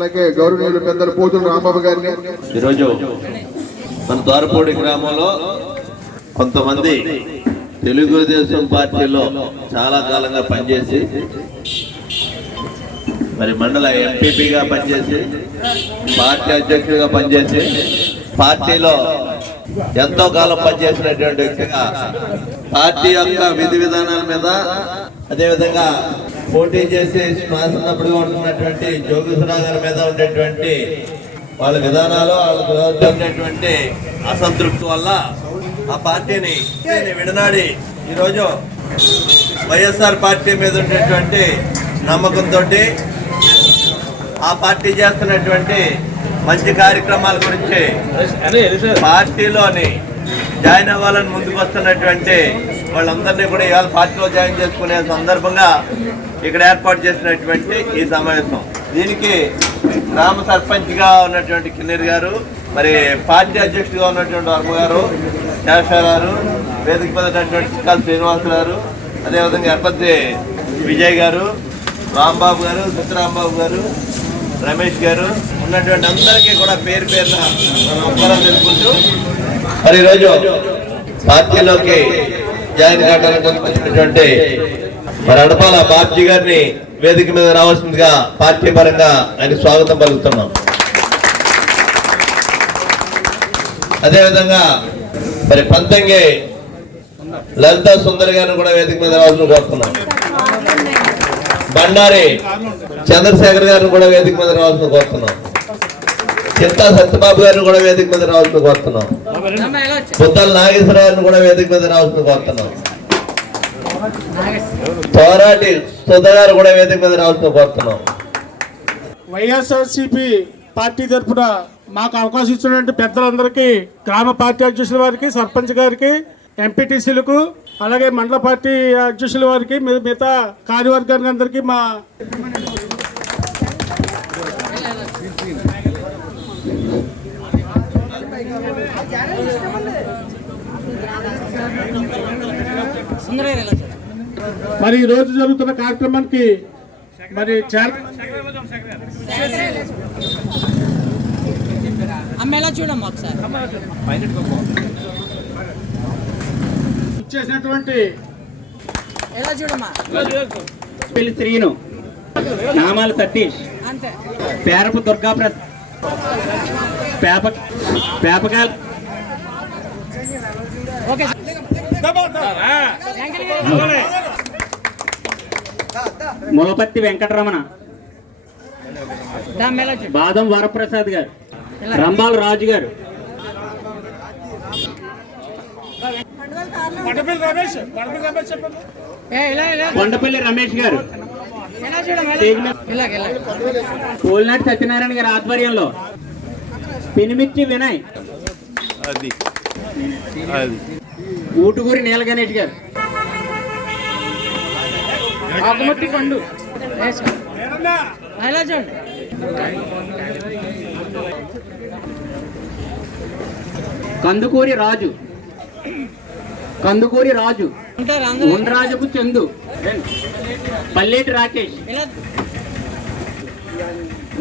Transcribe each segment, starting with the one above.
అలాగే గౌరవనీయులు పెద్దలు పోతున్న రాంబాబు గారిని. ఈరోజు మన ద్వారపూడి గ్రామంలో కొంతమంది తెలుగుదేశం పార్టీలో చాలా కాలంగా పనిచేసి మరి మండల ఎంపీపీగా పనిచేసి పార్టీ అధ్యక్షుడిగా పనిచేసి పార్టీలో ఎంతో కాలం పనిచేసినటువంటి వ్యక్తిగా పార్టీ యొక్క విధి విధానాల మీద అదేవిధంగా పోటీ చేసి శ్వాసనప్పుడుగా ఉంటున్నటువంటి జోగేశ్వరరావు గారి మీద ఉండేటువంటి వాళ్ళ విధానాలు వాళ్ళ ఉండేటువంటి అసంతృప్తి వల్ల ఆ పార్టీని పార్టీని విడనాడి ఈరోజు వైఎస్ఆర్ పార్టీ మీద ఉండేటువంటి నమ్మకంతో ఆ పార్టీ చేస్తున్నటువంటి మంచి కార్యక్రమాల గురించి పార్టీలోని జాయిన్ అవ్వాలని ముందుకు వస్తున్నటువంటి వాళ్ళందరినీ కూడా ఇవాళ పార్టీలో జాయిన్ చేసుకునే సందర్భంగా ఇక్కడ ఏర్పాటు చేసినటువంటి ఈ సమావేశం. దీనికి గ్రామ సర్పంచ్గా ఉన్నటువంటి కిన్నెర్ గారు మరి పార్టీ అధ్యక్షుడిగా ఉన్నటువంటి వర్మ గారు శేషా గారు వేదిక పొందినటువంటి చిక్కాల శ్రీనివాస్ గారు అదేవిధంగా ఎర్పతి విజయ్ గారు రాంబాబు గారు సత్యరాంబాబు గారు రమేష్ గారు ఉన్నటువంటి అందరికీ కూడా పేరు పేరున మనం ఒక్కరం తెలుపుకుంటూ మరి ఈరోజు పార్టీలోకి జాయిన్ కావడానికి వచ్చినటువంటి మరి అడపాల బాబ్జీ గారిని వేదిక మీద రావాల్సిందిగా పార్టీ పరంగా ఆయన స్వాగతం పలుకుతున్నాం. అదేవిధంగా మరి పంతంగి లలిత సుందర్ గారిని కూడా వేదిక మీద రావాల్సిన కోరుతున్నాం. బండారి చంద్రశేఖర్ గారిని కూడా వేదిక మీద రావాల్సిన కోరుతున్నాం. చింతా సత్యబాబు గారిని కూడా వేదిక మీద రావాల్సిన కోరుతున్నాం. బుద్ధల నాగేశ్వర గారిని కూడా వేదిక మీద రావాల్సిన కోరుతున్నాం. తోరాటి సుధా గారు కూడా వేదిక మీద రావాల్సిన కోరుతున్నాం. వైఎస్ఆర్సీపీ పార్టీ తరఫున మాకు అవకాశం ఇచ్చినటువంటి పెద్దలందరికీ గ్రామ పార్టీ అధ్యక్షుల వారికి సర్పంచ్ గారికి ఎంపీటీసీలకు అలాగే మండల పార్టీ అధ్యక్షుల వారికి మీ- మిగతా కార్యవర్గానికి అందరికీ మా మరి ఈ రోజు జరుగుతున్న కార్యక్రమానికి మరి పెళ్ళి శ్రీను నామాల సతీష్ పేరపు దుర్గా ప్రసాద్ పేప పేపకాల ఓకే. ములపత్తి వెంకటరమణ. బాదం వరప్రసాద్ గారు. రంబాల రాజు గారు. కొండపల్లి రమేష్ గారు. కోలినాటి సత్యనారాయణ గారి ఆధ్వర్యంలో పెనిమిర్చి వినయ్. ఊటుకూరి నీల గణేష్ గారు. ఆకుమట్టి పండు. చూడండి కందుకూరి రాజు. కందుకూరి రాజు. ఉండ్రాజపు చందు. పల్లేటి రాకేష్.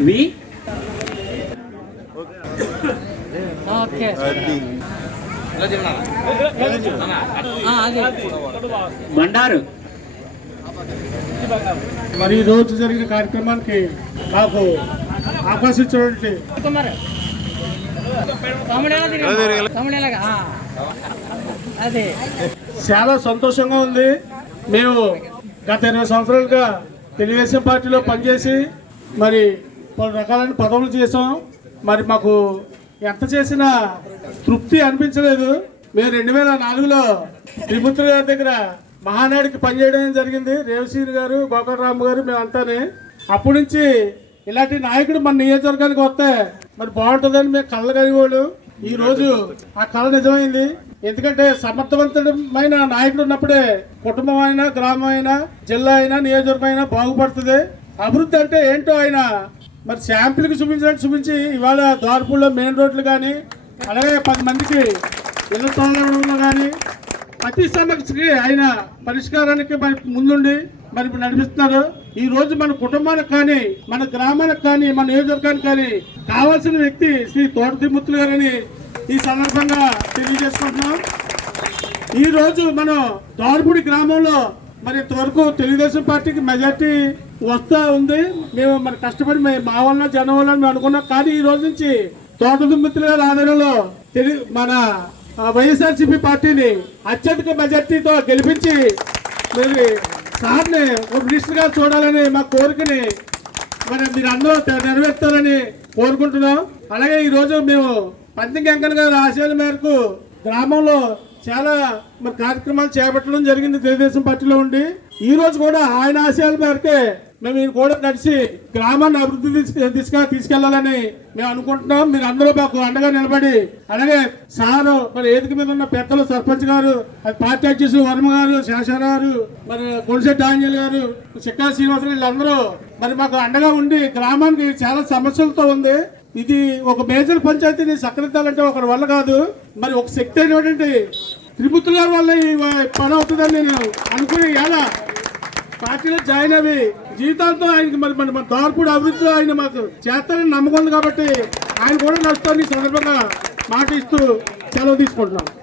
వి? బండారు. మరి ఈ రోజు జరిగిన కార్యక్రమానికి నాకు అవకాశం చాలా సంతోషంగా ఉంది. మేము గత ఇరవై సంవత్సరాలుగా తెలుగుదేశం పార్టీలో పనిచేసి మరి పలు రకాలైన పదవులు చేసాం మరి మాకు ఎంత చేసినా తృప్తి అనిపించలేదు. మేము రెండు వేల నాలుగులో త్రిపుత్ర గారి దగ్గర మహానాడికి పనిచేయడం జరిగింది. రేవసీని గారు గోకరాము గారు మేమంతానే. అప్పటి నుంచి ఇలాంటి నాయకుడు మన నియోజకవర్గానికి వస్తే మరి బాగుంటుందని మేము కళ్ళ కలిగోళ్ళు ఈ రోజు ఆ కళ నిజమైంది. ఎందుకంటే సమర్థవంతమైన నాయకుడు ఉన్నప్పుడే కుటుంబం అయినా గ్రామం అయినా జిల్లా అయినా నియోజకవర్గం అయినా బాగుపడుతుంది. అభివృద్ధి అంటే ఏంటో ఆయన మరి శాంపిల్కి చూపించినట్టు చూపించి ఇవాళ ద్వారపూడిలో మెయిన్ రోడ్లు కానీ అలాగే పది మందికి ఇళ్ళ తోలడంలో కానీ ప్రతి సమస్యకి ఆయన పరిష్కారానికి మరి ముందుండి మరి ఇప్పుడు నడిపిస్తున్నారు. ఈ రోజు మన కుటుంబానికి కానీ మన గ్రామానికి కానీ మన నియోజకవర్గానికి కానీ కావాల్సిన వ్యక్తి శ్రీ తోట గారని ఈ సందర్భంగా తెలియజేసుకుంటున్నాం. ఈ రోజు మనం దోరపూడి గ్రామంలో మరి ఇంతవరకు తెలుగుదేశం పార్టీకి మెజార్టీ వస్తా ఉంది. మేము మరి కష్టపడి మేము మా వల్ల జనం వల్ల అనుకున్నాం. కానీ ఈ రోజు నుంచి తోట గారి ఆధ్వర్యంలో తెలు- మన వైఎస్ఆర్సీపీ పార్టీని అత్యధిక మెజార్టీతో గెలిపించి మరి సార్ని ఒక మినిస్టర్గా చూడాలని మా కోరికని మరి మీరు అందరూ నెరవేర్తారని కోరుకుంటున్నాం. అలాగే ఈ రోజు మేము పంతం వెంకన్న గారి ఆశయాల మేరకు గ్రామంలో చాలా మరి కార్యక్రమాలు చేపట్టడం జరిగింది తెలుగుదేశం పార్టీలో ఉండి. ఈ రోజు కూడా ఆయన ఆశయాల మేరకే మేము ఈ కూడా నడిచి గ్రామాన్ని అభివృద్ధి దిశగా తీసుకెళ్ళాలని మేము అనుకుంటున్నాం. మీరు అందరూ మాకు అండగా నిలబడి అలాగే సారు మరి వేదిక మీద ఉన్న పెద్దలు సర్పంచ్ గారు అది పార్టీ అధ్యక్షులు వర్మ గారు శేషారావు గారు మరి కొలిశెట్టి ఆంజలి గారు చిక్కా శ్రీనివాస వీళ్ళందరూ మరి మాకు అండగా ఉండి గ్రామానికి చాలా సమస్యలతో ఉంది. ఇది ఒక మేజర్ పంచాయతీని సక్రతాలంటే ఒకరి వల్ల కాదు. మరి ఒక శక్తి అయినటువంటి త్రిపుత్రుల వల్ల ఈ పని అవుతుందని నేను అనుకునే ఎలా పార్టీలో జాయిన్ అవి జీవితాలతో ఆయనకి మరి మన మన దార్పుడు అభివృద్ధిలో ఆయన మాకు చేస్తారని నమ్మకం కాబట్టి ఆయన కూడా నడుస్తారని ఈ సందర్భంగా మాట ఇస్తూ సెలవు తీసుకుంటున్నాం.